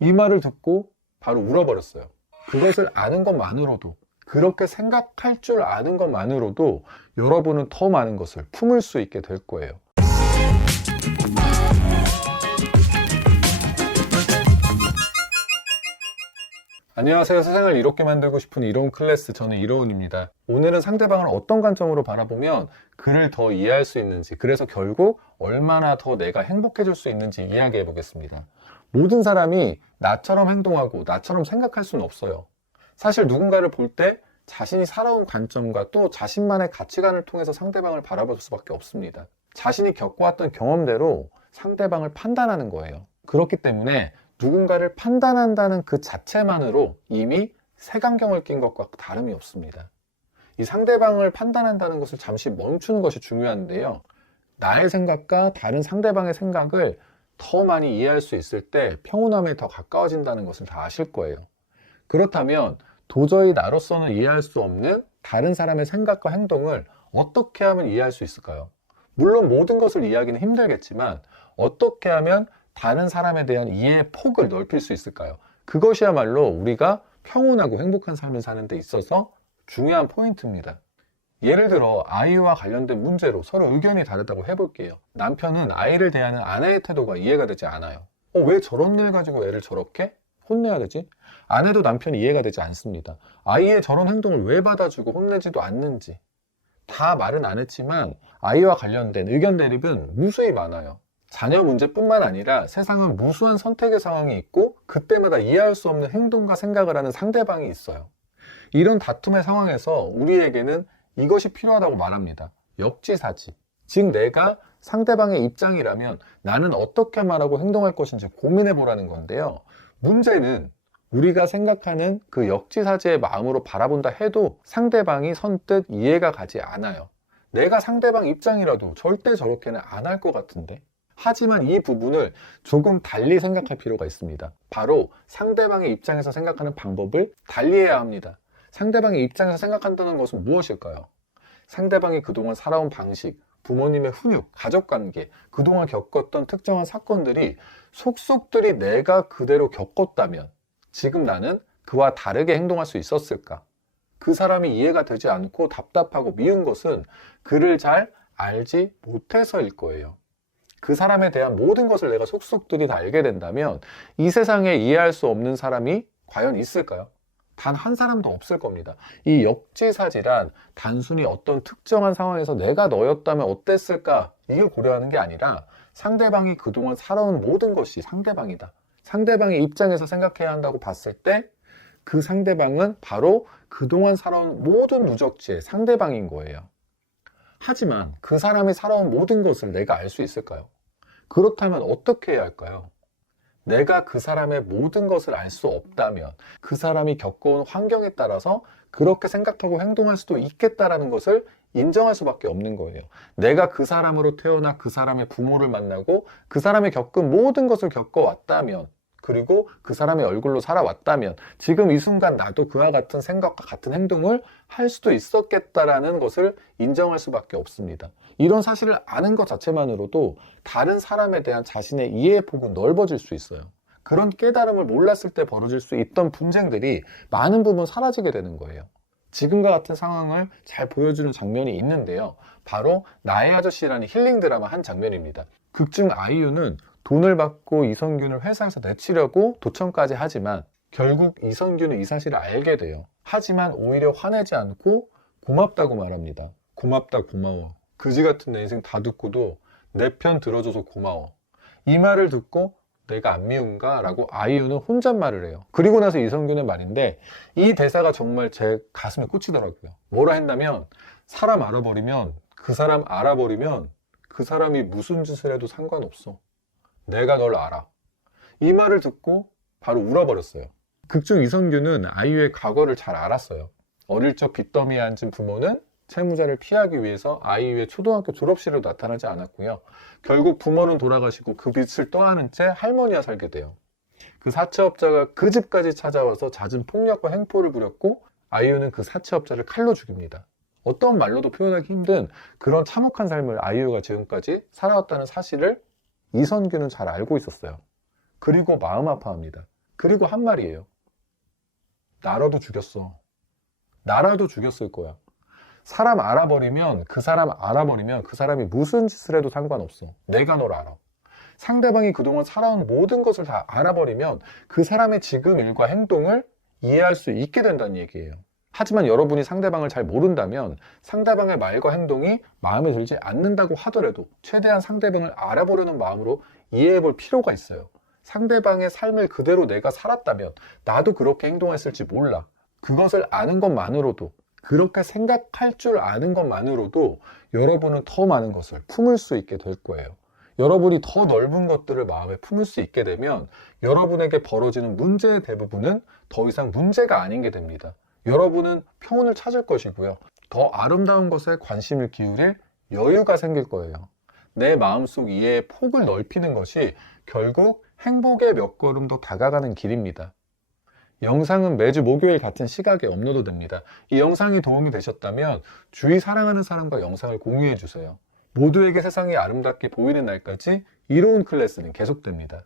이 말을 듣고 바로 울어버렸어요. 그것을 아는 것만으로도, 그렇게 생각할 줄 아는 것만으로도 여러분은 더 많은 것을 품을 수 있게 될 거예요. 안녕하세요. 세상을 이롭게 만들고 싶은 이로운 클래스, 저는 이로운입니다. 오늘은 상대방을 어떤 관점으로 바라보면 그를 더 이해할 수 있는지, 그래서 결국 얼마나 더 내가 행복해질 수 있는지 이야기해 보겠습니다. 모든 사람이 나처럼 행동하고 나처럼 생각할 수는 없어요. 사실 누군가를 볼 때 자신이 살아온 관점과 또 자신만의 가치관을 통해서 상대방을 바라볼 수밖에 없습니다. 자신이 겪어왔던 경험대로 상대방을 판단하는 거예요. 그렇기 때문에 누군가를 판단한다는 그 자체만으로 이미 색안경을 낀 것과 다름이 없습니다. 이 상대방을 판단한다는 것을 잠시 멈추는 것이 중요한데요. 나의 생각과 다른 상대방의 생각을 더 많이 이해할 수 있을 때 평온함에 더 가까워진다는 것을 다 아실 거예요. 그렇다면 도저히 나로서는 이해할 수 없는 다른 사람의 생각과 행동을 어떻게 하면 이해할 수 있을까요? 물론 모든 것을 이해하기는 힘들겠지만 어떻게 하면 다른 사람에 대한 이해의 폭을 넓힐 수 있을까요? 그것이야말로 우리가 평온하고 행복한 삶을 사는 데 있어서 중요한 포인트입니다. 예를 들어 아이와 관련된 문제로 서로 의견이 다르다고 해볼게요. 남편은 아이를 대하는 아내의 태도가 이해가 되지 않아요. 왜 저런 일 가지고 애를 저렇게 혼내야 되지? 아내도 남편이 이해가 되지 않습니다. 아이의 저런 행동을 왜 받아주고 혼내지도 않는지. 다 말은 안 했지만 아이와 관련된 의견 대립은 무수히 많아요. 자녀 문제뿐만 아니라 세상은 무수한 선택의 상황이 있고 그때마다 이해할 수 없는 행동과 생각을 하는 상대방이 있어요. 이런 다툼의 상황에서 우리에게는 이것이 필요하다고 말합니다. 역지사지. 즉 내가 상대방의 입장이라면 나는 어떻게 말하고 행동할 것인지 고민해 보라는 건데요. 문제는 우리가 생각하는 그 역지사지의 마음으로 바라본다 해도 상대방이 선뜻 이해가 가지 않아요. 내가 상대방 입장이라도 절대 저렇게는 안 할 것 같은데. 하지만 이 부분을 조금 달리 생각할 필요가 있습니다. 바로 상대방의 입장에서 생각하는 방법을 달리해야 합니다. 상대방의 입장에서 생각한다는 것은 무엇일까요? 상대방이 그동안 살아온 방식, 부모님의 훈육, 가족관계, 그동안 겪었던 특정한 사건들이 속속들이 내가 그대로 겪었다면 지금 나는 그와 다르게 행동할 수 있었을까? 그 사람이 이해가 되지 않고 답답하고 미운 것은 그를 잘 알지 못해서일 거예요. 그 사람에 대한 모든 것을 내가 속속들이 다 알게 된다면 이 세상에 이해할 수 없는 사람이 과연 있을까요? 단 한 사람도 없을 겁니다. 이 역지사지란 단순히 어떤 특정한 상황에서 내가 너였다면 어땠을까 이걸 고려하는 게 아니라 상대방이 그동안 살아온 모든 것이 상대방이다. 상대방의 입장에서 생각해야 한다고 봤을 때 그 상대방은 바로 그동안 살아온 모든 누적지의 상대방인 거예요. 하지만 그 사람이 살아온 모든 것을 내가 알 수 있을까요? 그렇다면 어떻게 해야 할까요? 내가 그 사람의 모든 것을 알 수 없다면 그 사람이 겪어온 환경에 따라서 그렇게 생각하고 행동할 수도 있겠다라는 것을 인정할 수밖에 없는 거예요. 내가 그 사람으로 태어나 그 사람의 부모를 만나고 그 사람이 겪은 모든 것을 겪어왔다면 그리고 그 사람의 얼굴로 살아왔다면 지금 이 순간 나도 그와 같은 생각과 같은 행동을 할 수도 있었겠다라는 것을 인정할 수밖에 없습니다. 이런 사실을 아는 것 자체만으로도 다른 사람에 대한 자신의 이해의 폭은 넓어질 수 있어요. 그런 깨달음을 몰랐을 때 벌어질 수 있던 분쟁들이 많은 부분 사라지게 되는 거예요. 지금과 같은 상황을 잘 보여주는 장면이 있는데요. 바로 나의 아저씨라는 힐링 드라마 한 장면입니다. 극중 아이유는 돈을 받고 이성균을 회사에서 내치려고 도청까지 하지만 결국 이성균은 이 사실을 알게 돼요. 하지만 오히려 화내지 않고 고맙다고 말합니다. 고맙다, 고마워. 그지 같은 내 인생 다 듣고도 내 편 들어줘서 고마워. 이 말을 듣고 내가 안 미운가? 라고 아이유는 혼잣말을 해요. 그리고 나서 이성균의 말인데 이 대사가 정말 제 가슴에 꽂히더라고요. 뭐라 했냐면 사람 알아버리면 그 사람이 무슨 짓을 해도 상관없어. 내가 널 알아. 이 말을 듣고 바로 울어버렸어요. 극중 이성균은 아이유의 과거를 잘 알았어요. 어릴 적 빚더미에 앉은 부모는 채무자를 피하기 위해서 아이유의 초등학교 졸업식으로 나타나지 않았고요. 결국 부모는 돌아가시고 그 빚을 떠안은 채 할머니와 살게 돼요. 그 사채업자가 그 집까지 찾아와서 잦은 폭력과 행포를 부렸고 아이유는 그 사채업자를 칼로 죽입니다. 어떤 말로도 표현하기 힘든 그런 참혹한 삶을 아이유가 지금까지 살아왔다는 사실을 이성균은 잘 알고 있었어요. 그리고 마음 아파합니다. 그리고 한 말이에요. 나라도 죽였어. 나라도 죽였을 거야. 사람 알아버리면 그 사람이 무슨 짓을 해도 상관없어. 내가 널 알아. 상대방이 그동안 살아온 모든 것을 다 알아버리면 그 사람의 지금 일과 행동을 이해할 수 있게 된다는 얘기예요. 하지만 여러분이 상대방을 잘 모른다면 상대방의 말과 행동이 마음에 들지 않는다고 하더라도 최대한 상대방을 알아보려는 마음으로 이해해 볼 필요가 있어요. 상대방의 삶을 그대로 내가 살았다면 나도 그렇게 행동했을지 몰라. 그것을 아는 것만으로도, 그렇게 생각할 줄 아는 것만으로도 여러분은 더 많은 것을 품을 수 있게 될 거예요. 여러분이 더 넓은 것들을 마음에 품을 수 있게 되면 여러분에게 벌어지는 문제의 대부분은 더 이상 문제가 아닌 게 됩니다. 여러분은 평온을 찾을 것이고요. 더 아름다운 것에 관심을 기울일 여유가 생길 거예요. 내 마음속 이해의 폭을 넓히는 것이 결국 행복의 몇 걸음 더 다가가는 길입니다. 영상은 매주 목요일 같은 시각에 업로드 됩니다. 이 영상이 도움이 되셨다면 주위 사랑하는 사람과 영상을 공유해 주세요. 모두에게 세상이 아름답게 보이는 날까지 이로운 클래스는 계속됩니다.